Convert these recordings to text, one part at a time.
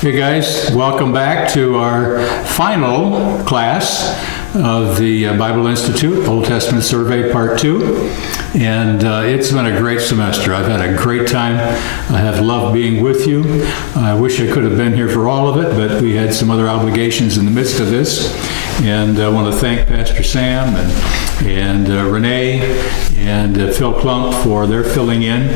Hey guys, welcome back to our final class of the Bible Institute, Old Testament Survey Part 2. And it's been a great semester. I've had a great time. I have loved being with you. I wish I could have been here for all of it, but we had some other obligations in the midst of this. And I want to thank Pastor Sam and Renee and Phil Klump for their filling in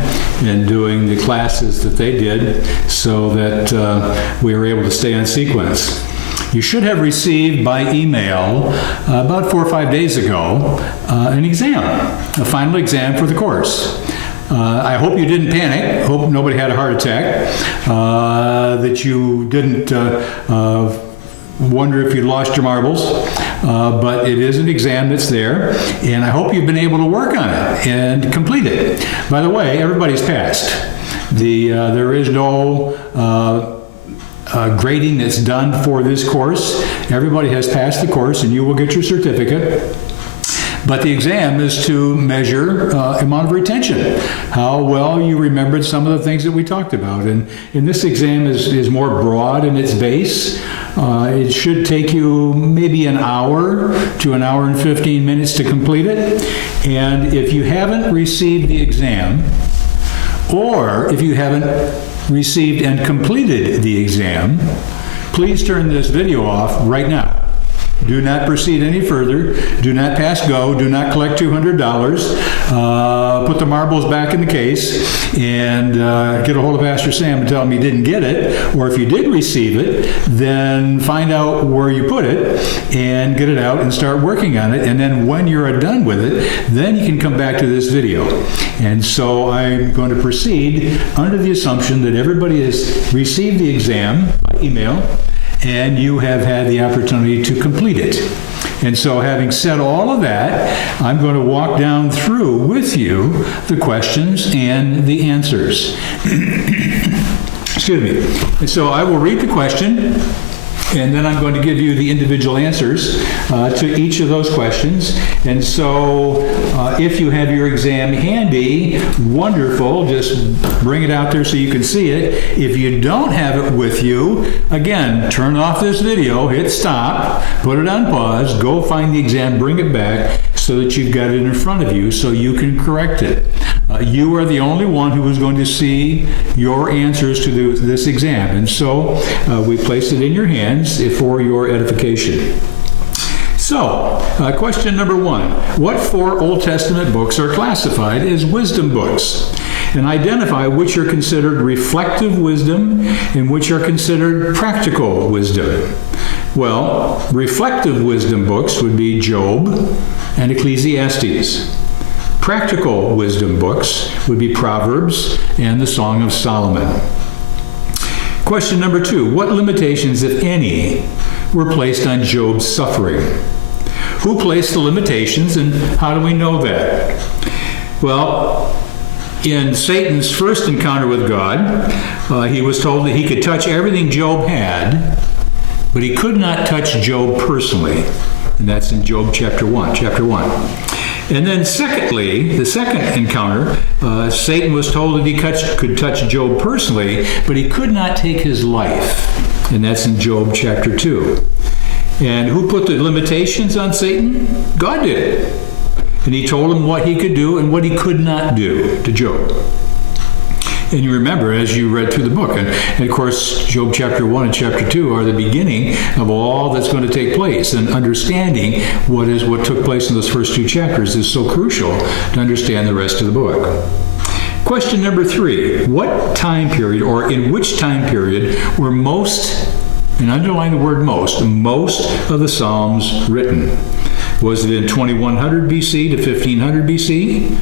and doing the classes that they did so that we were able to stay on sequence. You should have received by email about 4 or 5 days ago an exam, a final exam for the course. I hope you didn't panic. Hope nobody had a heart attack. That you didn't wonder if you'd lost your marbles. But it is an exam that's there, and I hope you've been able to work on it and complete it. By the way, everybody's passed. There is no grading that's done for this course. Everybody has passed the course, and you will get your certificate. But the exam is to measure amount of retention, how well you remembered some of the things that we talked about. And this exam is more broad in its base. It should take you maybe an hour to an hour and 15 minutes to complete it. And if you haven't received the exam, or if you haven't received and completed the exam, please turn this video off right now. Do not proceed any further. Do not pass go. Do not collect $200. Put the marbles back in the case and get a hold of Pastor Sam and tell him you didn't get it. Or if you did receive it, then find out where you put it and get it out and start working on it. And then when you're done with it, then you can come back to this video. And so I'm going to proceed under the assumption that everybody has received the exam by email, and you have had the opportunity to complete it. And so having said all of that, I'm going to walk down through with you the questions and the answers. Excuse me. And so I will read the question, and then I'm going to give you the individual answers to each of those questions. And so if you have your exam handy, wonderful, just bring it out there so you can see it. If you don't have it with you, again, turn off this video, hit stop, put it on pause, go find the exam, bring it back so that you've got it in front of you so you can correct it. You are the only one who is going to see your answers to this exam. And so we place it in your hands for your edification. So, question number 1. What 4 Old Testament books are classified as wisdom books? And identify which are considered reflective wisdom and which are considered practical wisdom. Well, reflective wisdom books would be Job and Ecclesiastes. Practical wisdom books would be Proverbs and the Song of Solomon. Question number 2. What limitations, if any, were placed on Job's suffering? Who placed the limitations, and how do we know that? Well, in Satan's first encounter with God, he was told that he could touch everything Job had, but he could not touch Job personally. And that's in Job chapter 1. And then secondly, the second encounter, Satan was told that he could touch Job personally, but he could not take his life. And that's in Job chapter 2. And who put the limitations on Satan? God did. And he told him what he could do and what he could not do to Job. And you remember as you read through the book. And of course, Job chapter 1 and chapter 2 are the beginning of all that's going to take place. And understanding what took place in those first 2 chapters is so crucial to understand the rest of the book. Question number 3. What time period, or in which time period, were most, and underline the word most of the Psalms written? Was it in 2100 BC to 1500 BC?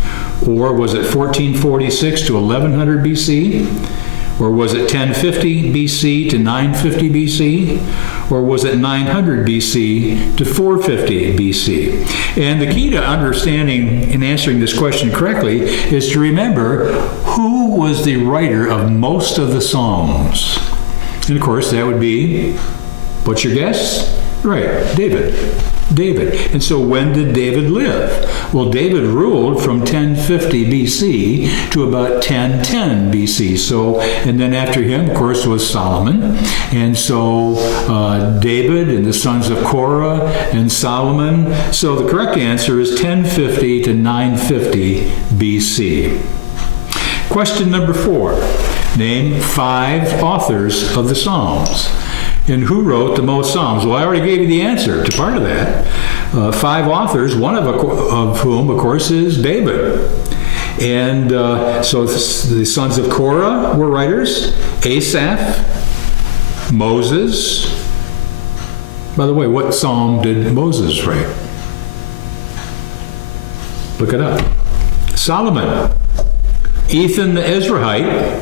Or was it 1446 to 1100 BC? Or was it 1050 BC to 950 BC? Or was it 900 BC to 450 BC? And the key to understanding and answering this question correctly is to remember who was the writer of most of the Psalms. And of course, that would be, what's your guess? Right, David. David. And so when did David live? Well, David ruled from 1050 BC to about 1010 BC. So, and then after him, of course, was Solomon. And so David and the sons of Korah and Solomon. So the correct answer is 1050 to 950 BC. Question number 4. Name 5 authors of the Psalms. And who wrote the most Psalms? Well, I already gave you the answer to part of that. 5 authors, one of whom, of course, is David. And so the sons of Korah were writers. Asaph, Moses. By the way, what psalm did Moses write? Look it up. Solomon, Ethan the Ezrahite,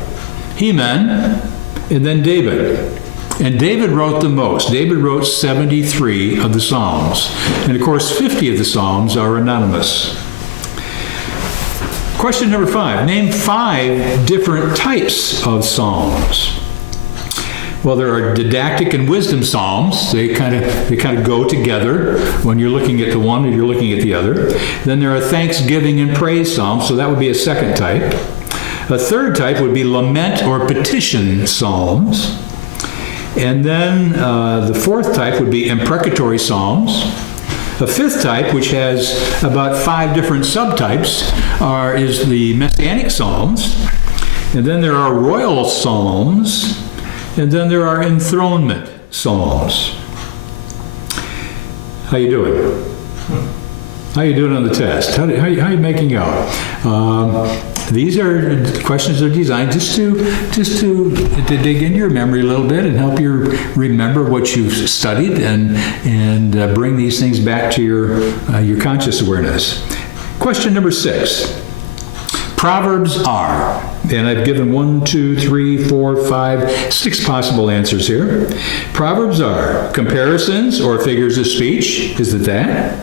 Heman, and then David. And David wrote the most. David wrote 73 of the Psalms. And of course, 50 of the Psalms are anonymous. Question number 5. Name 5 different types of Psalms. Well, there are didactic and wisdom Psalms. They kind of go together when you're looking at the one or you're looking at the other. Then there are thanksgiving and praise Psalms, so that would be a second type. A third type would be lament or petition Psalms. And then the fourth type would be imprecatory Psalms. A fifth type, which has about 5 different subtypes, is the Messianic Psalms. And then there are royal Psalms. And then there are enthronement Psalms. How you doing? How you doing on the test? How you making out? These are questions that are designed just to dig into your memory a little bit and help you remember what you've studied and bring these things back to your conscious awareness. Question number 6. Proverbs are, and I've given 1, 2, 3, 4, 5, 6 possible answers here. Proverbs are comparisons or figures of speech. Is it that?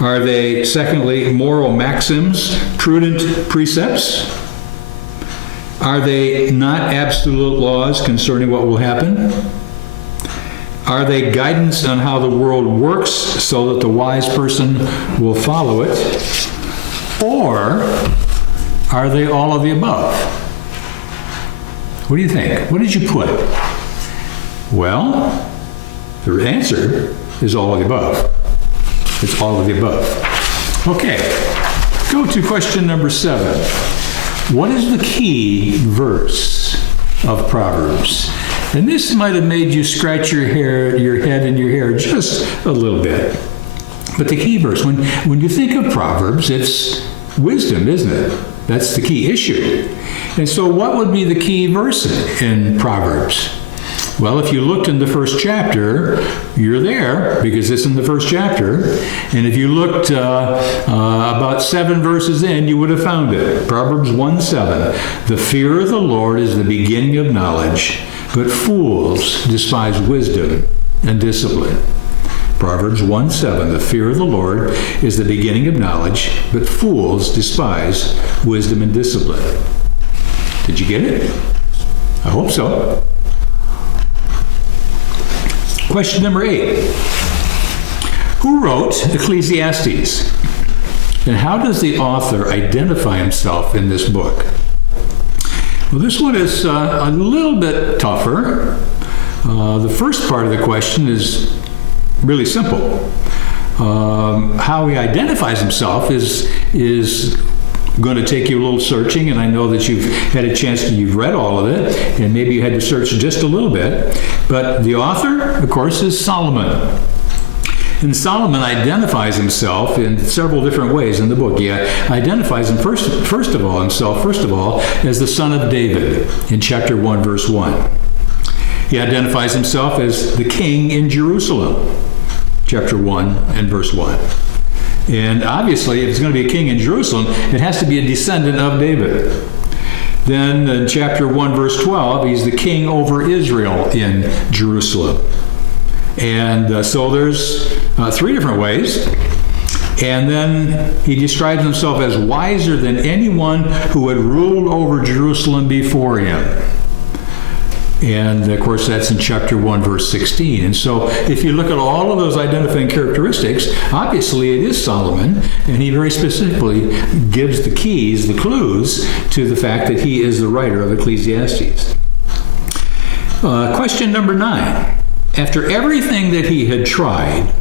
Are they, secondly, moral maxims, prudent precepts? Are they not absolute laws concerning what will happen? Are they guidance on how the world works so that the wise person will follow it? Or are they all of the above? What do you think? What did you put? Well, the answer is all of the above. It's all of the above. Okay, go to question number 7. What is the key verse of Proverbs? And this might have made you scratch your head and your hair just a little bit. But the key verse, when you think of Proverbs, it's wisdom, isn't it? That's the key issue. And so what would be the key verse in Proverbs? Well, if you looked in the first chapter, you're there because it's in the first chapter. And if you looked about 7 verses in, you would have found it. Proverbs 1:7. The fear of the Lord is the beginning of knowledge, but fools despise wisdom and discipline. Proverbs 1:7. The fear of the Lord is the beginning of knowledge, but fools despise wisdom and discipline. Did you get it? I hope so. Question number 8. Who wrote Ecclesiastes? And how does the author identify himself in this book? Well, this one is a little bit tougher. The first part of the question is really simple. How he identifies himself is going to take you a little searching, and I know that you've had a chance you've read all of it, and maybe you had to search just a little bit. But the author, of course, is Solomon. And Solomon identifies himself in several different ways in the book. He identifies him first of all, as the son of David in chapter 1, verse 1. He identifies himself as the king in Jerusalem, chapter 1 and verse 1. And obviously, if it's going to be a king in Jerusalem, it has to be a descendant of David. Then in chapter 1, verse 12, he's the king over Israel in Jerusalem. And so there's 3 different ways. And then he describes himself as wiser than anyone who had ruled over Jerusalem before him. And of course, that's in chapter 1, verse 16. And so if you look at all of those identifying characteristics, obviously it is Solomon, and he very specifically gives the keys, the clues, to the fact that he is the writer of Ecclesiastes. Question number 9. After everything that he had tried,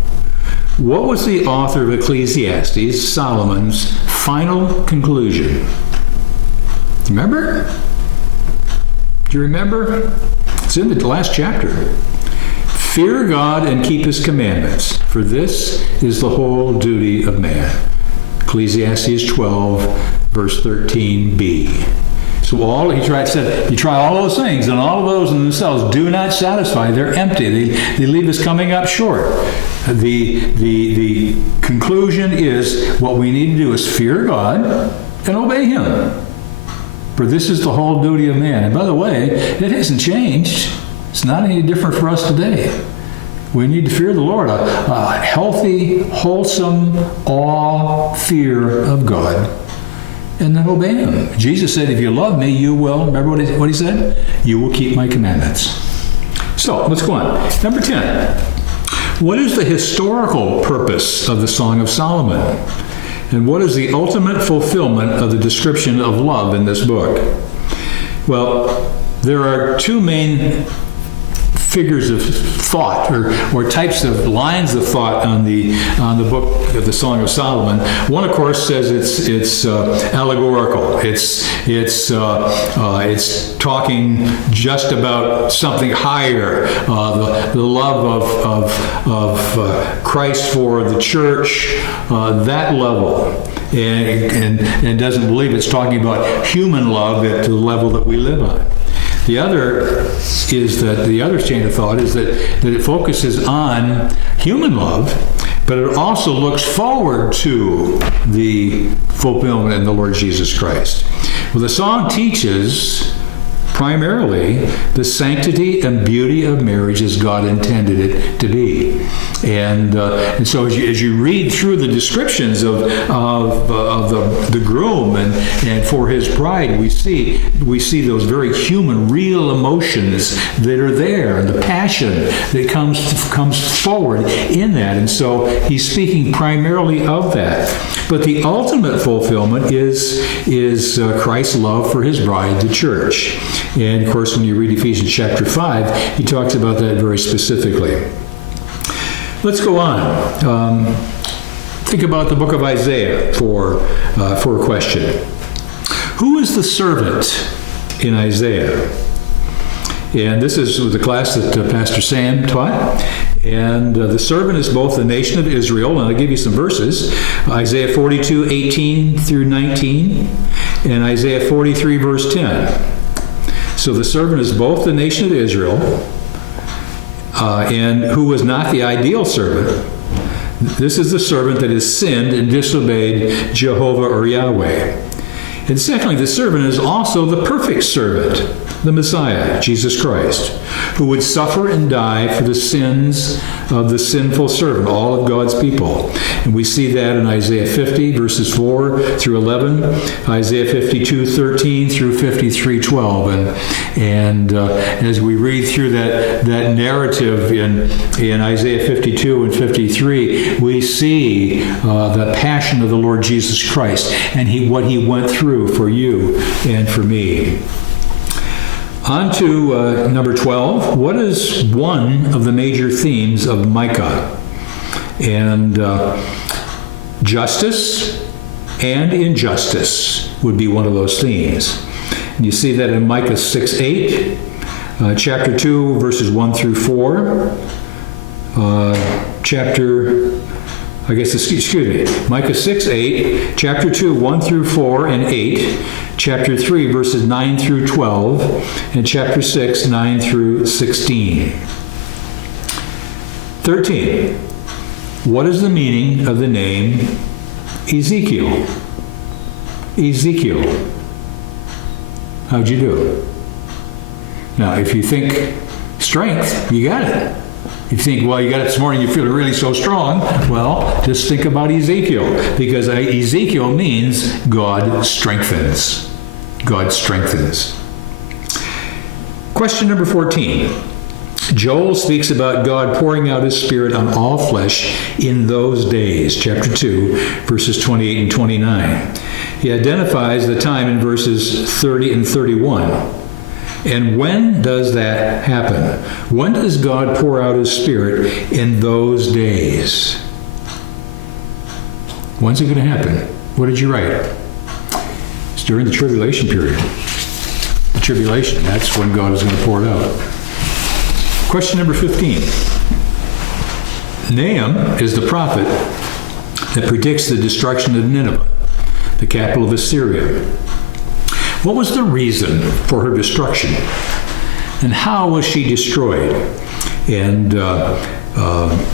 what was the author of Ecclesiastes, Solomon's final conclusion? Remember? Do you remember? It's in the last chapter. Fear God and keep his commandments, for this is the whole duty of man. Ecclesiastes 12, verse 13b. So you try all those things, and all of those in themselves do not satisfy. They're empty. They leave us coming up short. The conclusion is what we need to do is fear God and obey him. For this is the whole duty of man. And by the way, it hasn't changed. It's not any different for us today. We need to fear the Lord, a healthy, wholesome awe, fear of God, and then obey him. Jesus said, if you love me, you will, remember what he said? You will keep my commandments. So, let's go on. Number 10. What is the historical purpose of the Song of Solomon? And what is the ultimate fulfillment of the description of love in this book? Well, there are two main figures of thought or types of lines of thought on the book of the Song of Solomon. One, of course, says it's allegorical. It's talking just about something higher, the love of Christ for the church, that level. And doesn't believe it's talking about human love at the level that we live on. The other chain of thought is that it focuses on human love, but it also looks forward to the fulfillment in the Lord Jesus Christ. Well, the song teaches primarily the sanctity and beauty of marriage as God intended it to be. And so as you read through the descriptions of the groom and for his bride, we see those very human, real emotions that are there, and the passion that comes forward in that. And so he's speaking primarily of that. But the ultimate fulfillment is Christ's love for his bride, the church. And of course, when you read Ephesians chapter 5, he talks about that very specifically. Let's go on. Think about the book of Isaiah for a question. Who is the servant in Isaiah? And this is the class that Pastor Sam taught. And the servant is both the nation of Israel, and I'll give you some verses. Isaiah 42, 18 through 19, and Isaiah 43, verse 10. So the servant is both the nation of Israel, and who was not the ideal servant. This is the servant that has sinned and disobeyed Jehovah or Yahweh. And secondly, the servant is also the perfect servant, the Messiah, Jesus Christ, who would suffer and die for the sins of the sinful servant, all of God's people. And we see that in Isaiah 50, verses 4 through 11, Isaiah 52, 13 through 53, 12. And as we read through that narrative in Isaiah 52 and 53, we see the passion of the Lord Jesus Christ and what he went through for you and for me. On to number 12. What is one of the major themes of Micah? And justice and injustice would be one of those themes. And you see that in Micah 6:8, chapter 2, verses 1 through 4, Micah 6:8, chapter 2, 1 through 4 and 8, chapter 3, verses 9 through 12, and chapter 6, 9 through 16. 13. What is the meaning of the name Ezekiel? Ezekiel. How'd you do? Now, if you think strength, you got it. You think, well, you got it this morning, you feel really so strong. Well, just think about Ezekiel, because Ezekiel means God strengthens. God strengthens. Question number 14. Joel speaks about God pouring out his Spirit on all flesh in those days, chapter 2, verses 28 and 29. He identifies the time in verses 30 and 31. And when does that happen? When does God pour out his Spirit in those days? When's it going to happen? What did you write? It's during the tribulation period. The tribulation, that's when God is going to pour it out. Question number 15. Nahum is the prophet that predicts the destruction of Nineveh, the capital of Assyria. What was the reason for her destruction? And how was she destroyed? And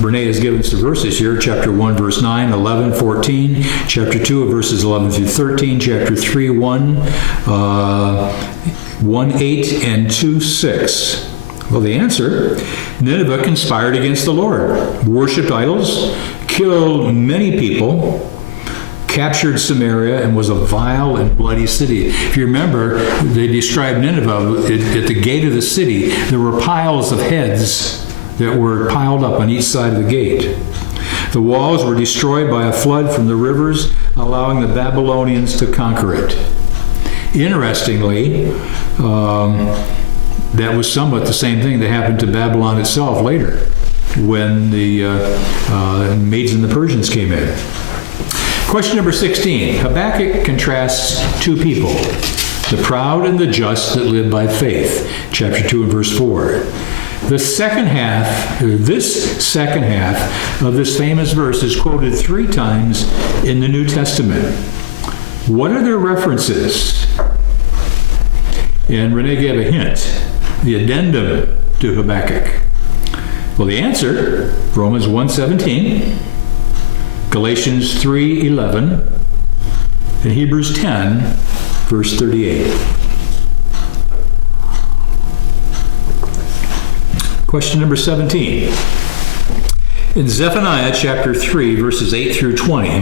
Renee has given us the verses here, chapter 1, verse 9, 11, 14, chapter 2, verses 11 through 13, chapter 3, 1, 1, 8, and 2, 6. Well, the answer, Nineveh conspired against the Lord, worshipped idols, killed many people, captured Samaria, and was a vile and bloody city. If you remember, they described Nineveh, at the gate of the city, there were piles of heads that were piled up on each side of the gate. The walls were destroyed by a flood from the rivers, allowing the Babylonians to conquer it. Interestingly, that was somewhat the same thing that happened to Babylon itself later, when the Medes and the Persians came in. Question number 16. Habakkuk contrasts two people, the proud and the just that live by faith, chapter 2 and verse 4. This second half of this famous verse is quoted 3 times in the New Testament. What are their references? And Renee gave a hint, the addendum to Habakkuk. Well, the answer, Romans 1:17, Galatians 3:11, and Hebrews 10, verse 38. Question number 17. In Zephaniah chapter 3, verses 8 through 20,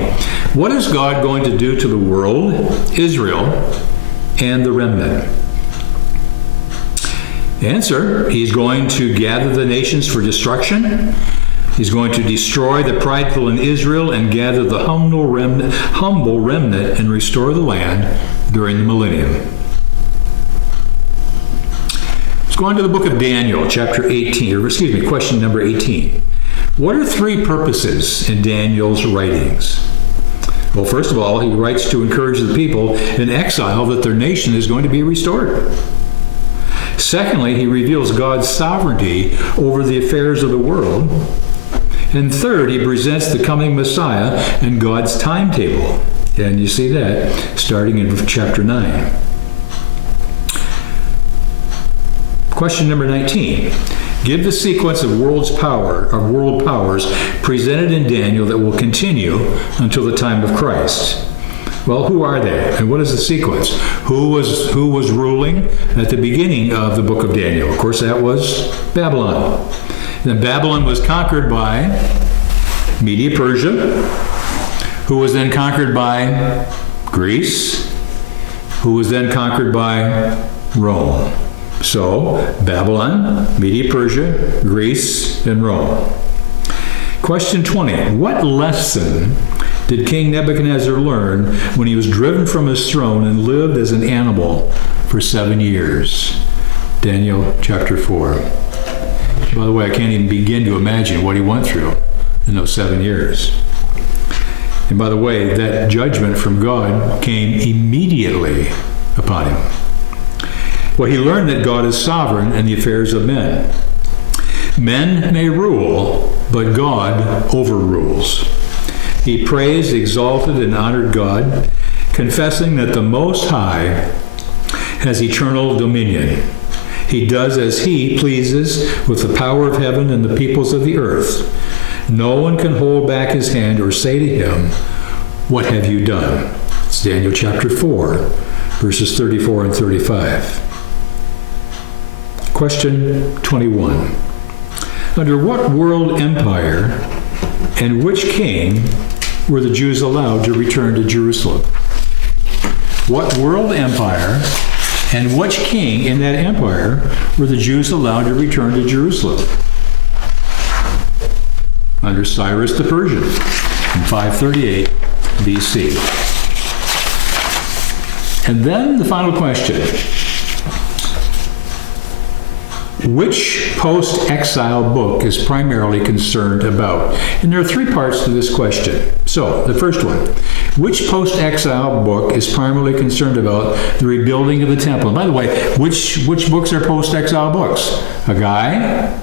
what is God going to do to the world, Israel, and the remnant? Answer, he's going to gather the nations for destruction. He's going to destroy the prideful in Israel and gather the humble remnant and restore the land during the millennium. Let's go on to the book of Daniel, chapter 18, question number 18. What are 3 purposes in Daniel's writings? Well, first of all, he writes to encourage the people in exile that their nation is going to be restored. Secondly, he reveals God's sovereignty over the affairs of the world. And third, he presents the coming Messiah and God's timetable. And you see that starting in chapter 9. Question number 19. Give the sequence of world powers presented in Daniel that will continue until the time of Christ. Well, who are they? And what is the sequence? Who was ruling at the beginning of the book of Daniel? Of course, that was Babylon. Then Babylon was conquered by Media Persia, who was then conquered by Greece, who was then conquered by Rome. So, Babylon, Media Persia, Greece, and Rome. Question 20. What lesson did King Nebuchadnezzar learn when he was driven from his throne and lived as an animal for 7 years? Daniel chapter 4. By the way, I can't even begin to imagine what he went through in those 7 years. And by the way, that judgment from God came immediately upon him. Well, he learned that God is sovereign in the affairs of men. Men may rule, but God overrules. He praised, exalted, and honored God, confessing that the Most High has eternal dominion. He does as he pleases with the power of heaven and the peoples of the earth. No one can hold back his hand or say to him, "What have you done?" It's Daniel chapter 4, verses 34 and 35. Question 21. Under what world empire and which king were the Jews allowed to return to Jerusalem? What world empire And which king in that empire were the Jews allowed to return to Jerusalem? Under Cyrus the Persian in 538 BC. And then the final question. Which post-exile book is primarily concerned about? And there are three parts to this question. So, the first one. Which post-exile book is primarily concerned about the rebuilding of the temple? And by the way, which books are post-exile books? Haggai,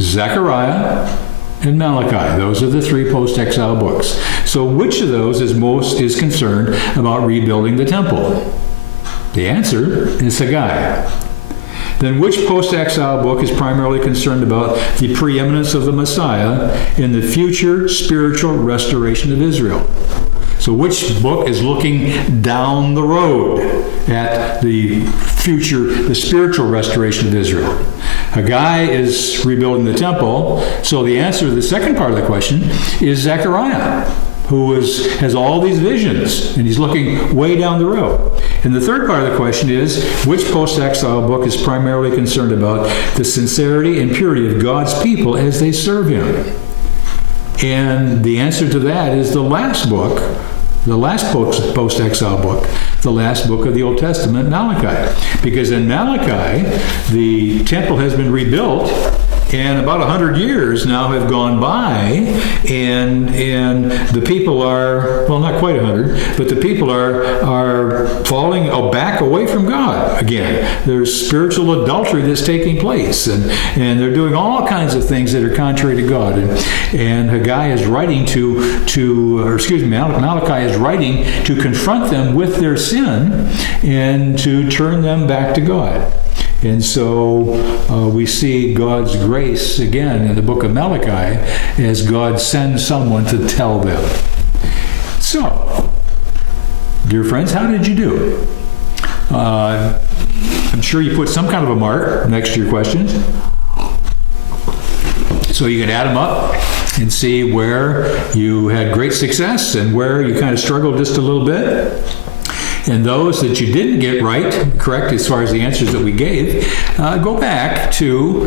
Zechariah, and Malachi. Those are the three post-exile books. So which of those is concerned about rebuilding the temple? The answer is Haggai. Then which post-exile book is primarily concerned about the preeminence of the Messiah in the future spiritual restoration of Israel? So which book is looking down the road at the future, the spiritual restoration of Israel? Haggai is rebuilding the temple, so the answer to the second part of the question is Zechariah, who has all these visions, and he's looking way down the road. And the third part of the question is, which post-exile book is primarily concerned about the sincerity and purity of God's people as they serve Him? And the answer to that is the last book, the last post-exile book, the last book of the Old Testament, Malachi. Because in Malachi, the temple has been rebuilt, and about 100 years now have gone by, and the people are, well, not quite 100, but the people are falling back away from God again. There's spiritual adultery that's taking place, and they're doing all kinds of things that are contrary to God. And Haggai is writing Malachi is writing to confront them with their sin and to turn them back to God. And so we see God's grace again in the book of Malachi as God sends someone to tell them. So, dear friends, how did you do? I'm sure you put some kind of a mark next to your questions. So you can add them up and see where you had great success and where you kind of struggled just a little bit. And those that you didn't get correct as far as the answers that we gave, go back to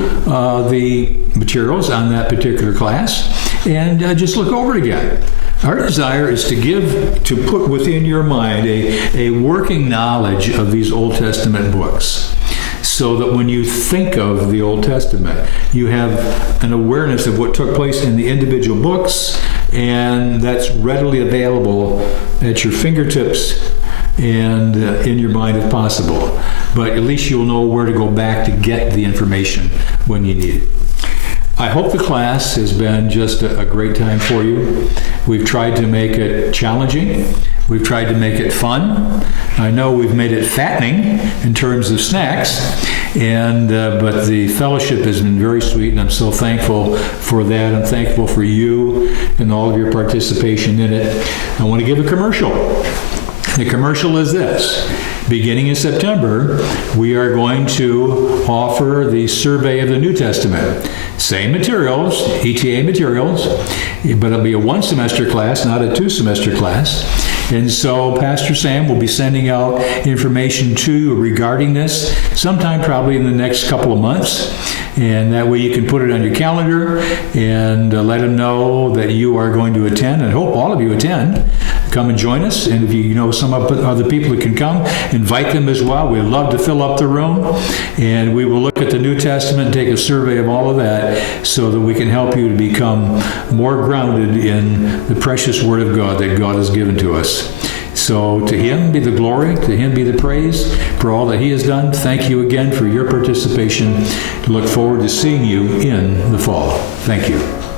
the materials on that particular class and just look over it again. Our desire is to put within your mind a working knowledge of these Old Testament books, so that when you think of the Old Testament, you have an awareness of what took place in the individual books, and that's readily available at your fingertips and in your mind if possible. But at least you'll know where to go back to get the information when you need it. I hope the class has been just a great time for you. We've tried to make it challenging. We've tried to make it fun. I know we've made it fattening in terms of snacks, but the fellowship has been very sweet, and I'm so thankful for that. I'm thankful for you and all of your participation in it. I want to give a commercial. The commercial is this. Beginning in September, we are going to offer the survey of the New Testament. Same materials, ETA materials, but it'll be a one-semester class, not a 2-semester class. And so Pastor Sam will be sending out information to you regarding this sometime probably in the next couple of months. And that way you can put it on your calendar and let him know that you are going to attend. And I hope all of you attend. Come and join us. And if you know some other people that can come, invite them as well. We'd love to fill up the room. And we will look at the New Testament and take a survey of all of that so that we can help you to become more grounded in the precious Word of God that God has given to us. So to Him be the glory, to Him be the praise for all that He has done. Thank you again for your participation. Look forward to seeing you in the fall. Thank you.